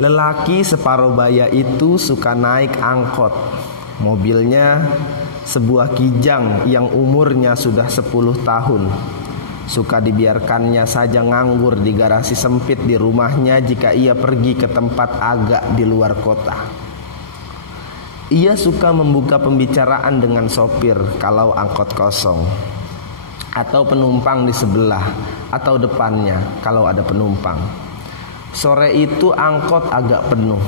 Lelaki separuh baya itu suka naik angkot. Mobilnya sebuah kijang yang umurnya sudah 10 tahun. Suka dibiarkannya saja nganggur di garasi sempit di rumahnya jika ia pergi ke tempat agak di luar kota. Ia suka membuka pembicaraan dengan sopir kalau angkot kosong, atau penumpang di sebelah atau depannya kalau ada penumpang. Sore itu angkot agak penuh.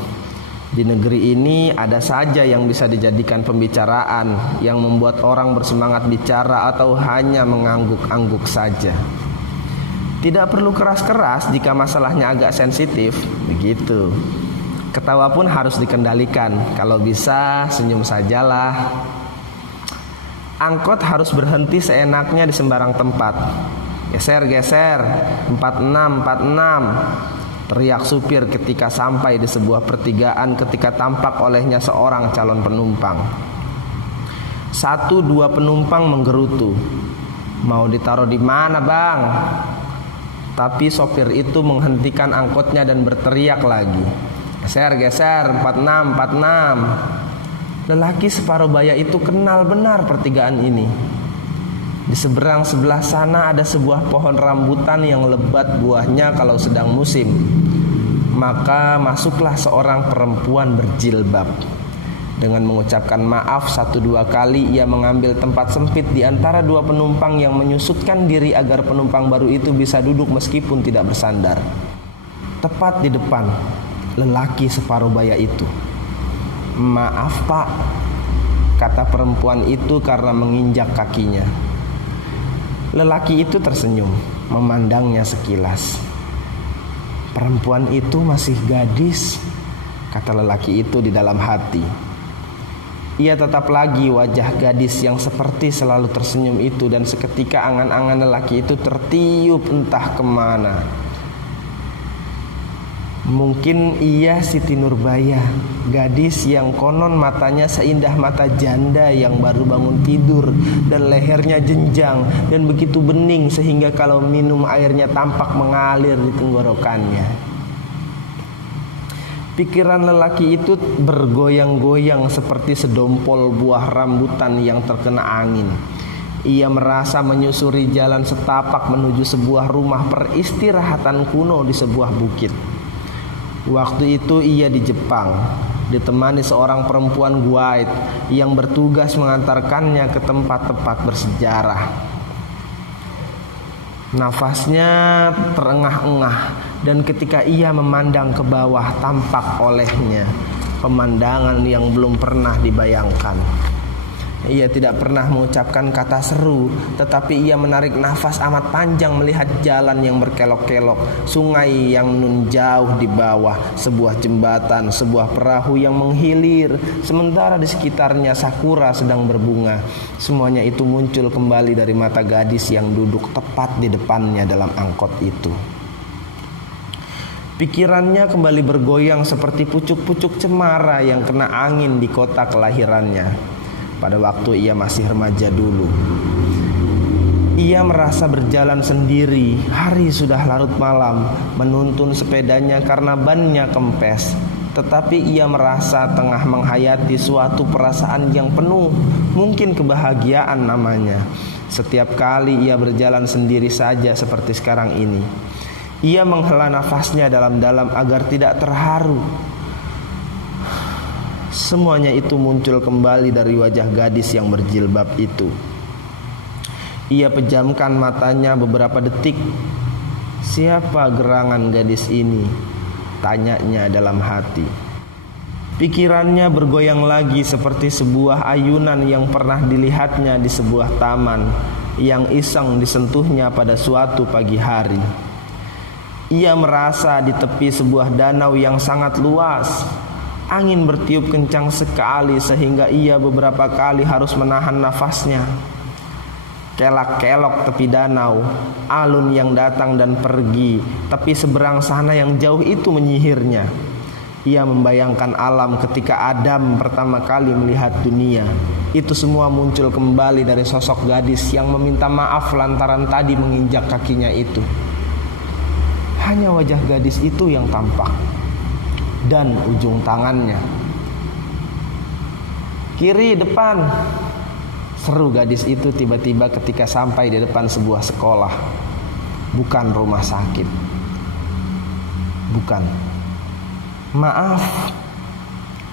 Di negeri ini ada saja yang bisa dijadikan pembicaraan yang membuat orang bersemangat bicara atau hanya mengangguk-angguk saja. Tidak perlu keras-keras jika masalahnya agak sensitif, begitu. Ketawa pun harus dikendalikan, kalau bisa senyum sajalah. Angkot harus berhenti seenaknya di sembarang tempat. Geser-geser, 46, 46. Teriak supir ketika sampai di sebuah pertigaan ketika tampak olehnya seorang calon penumpang. 1-2 penumpang menggerutu. Mau ditaruh di mana, Bang? Tapi sopir itu menghentikan angkotnya dan berteriak lagi. Geser-geser, 46, 46. Lelaki separuh baya itu kenal benar pertigaan ini. Di seberang sebelah sana ada sebuah pohon rambutan yang lebat buahnya kalau sedang musim. Maka masuklah seorang perempuan berjilbab. Dengan mengucapkan maaf 1-2 kali, ia mengambil tempat sempit di antara 2 penumpang yang menyusutkan diri agar penumpang baru itu bisa duduk meskipun tidak bersandar. Tepat di depan lelaki separuh baya itu. "Maaf, Pak," kata perempuan itu karena menginjak kakinya. Lelaki itu tersenyum, memandangnya sekilas. "Perempuan itu masih gadis," kata lelaki itu di dalam hati. Ia tetap lagi wajah gadis yang seperti selalu tersenyum itu, dan seketika angan-angan lelaki itu tertiup entah kemana. Mungkin ia Siti Nurbaya, gadis yang konon matanya seindah mata janda yang baru bangun tidur, dan lehernya jenjang dan begitu bening sehingga kalau minum airnya tampak mengalir di tenggorokannya. Pikiran lelaki itu bergoyang-goyang seperti sedompol buah rambutan yang terkena angin. Ia merasa menyusuri jalan setapak menuju sebuah rumah peristirahatan kuno di sebuah bukit. Waktu itu ia di Jepang, ditemani seorang perempuan guide yang bertugas mengantarkannya ke tempat-tempat bersejarah. Nafasnya terengah-engah, dan ketika ia memandang ke bawah tampak olehnya pemandangan yang belum pernah dibayangkan. Ia tidak pernah mengucapkan kata seru, tetapi ia menarik nafas amat panjang melihat jalan yang berkelok-kelok, sungai yang nun jauh di bawah, sebuah jembatan, sebuah perahu yang menghilir, sementara di sekitarnya sakura sedang berbunga. Semuanya itu muncul kembali dari mata gadis yang duduk tepat di depannya dalam angkot itu. Pikirannya kembali bergoyang seperti pucuk-pucuk cemara yang kena angin di kota kelahirannya. Pada waktu ia masih remaja dulu, ia merasa berjalan sendiri. Hari sudah larut malam, menuntun sepedanya karena bannya kempes. Tetapi ia merasa tengah menghayati suatu perasaan yang penuh, mungkin kebahagiaan namanya. Setiap kali ia berjalan sendiri saja seperti sekarang ini, ia menghela nafasnya dalam-dalam agar tidak terharu. Semuanya itu muncul kembali dari wajah gadis yang berjilbab itu. Ia pejamkan matanya beberapa detik. "Siapa gerangan gadis ini?" tanyanya dalam hati. Pikirannya bergoyang lagi seperti sebuah ayunan yang pernah dilihatnya di sebuah taman yang iseng disentuhnya pada suatu pagi hari. Ia merasa di tepi sebuah danau yang sangat luas. Angin bertiup kencang sekali sehingga ia beberapa kali harus menahan nafasnya. Kelak-kelok tepi danau, alun yang datang dan pergi, tepi seberang sana yang jauh itu menyihirnya. Ia membayangkan alam ketika Adam pertama kali melihat dunia. Itu semua muncul kembali dari sosok gadis yang meminta maaf lantaran tadi menginjak kakinya itu. Hanya wajah gadis itu yang tampak. dan ujung tangannya. "Kiri, depan!" seru gadis itu tiba-tiba ketika sampai di depan sebuah sekolah, bukan rumah sakit. Bukan. "Maaf,"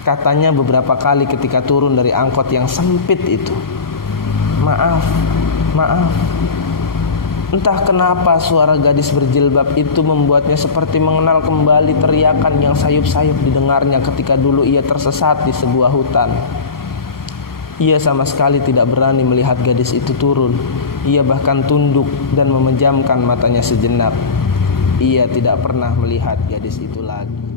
katanya beberapa kali ketika turun dari angkot yang sempit itu. "Maaf, maaf." Entah kenapa suara gadis berjilbab itu membuatnya seperti mengenal kembali teriakan yang sayup-sayup didengarnya ketika dulu ia tersesat di sebuah hutan. Ia sama sekali tidak berani melihat gadis itu turun. Ia bahkan tunduk dan memejamkan matanya sejenak. Ia tidak pernah melihat gadis itu lagi.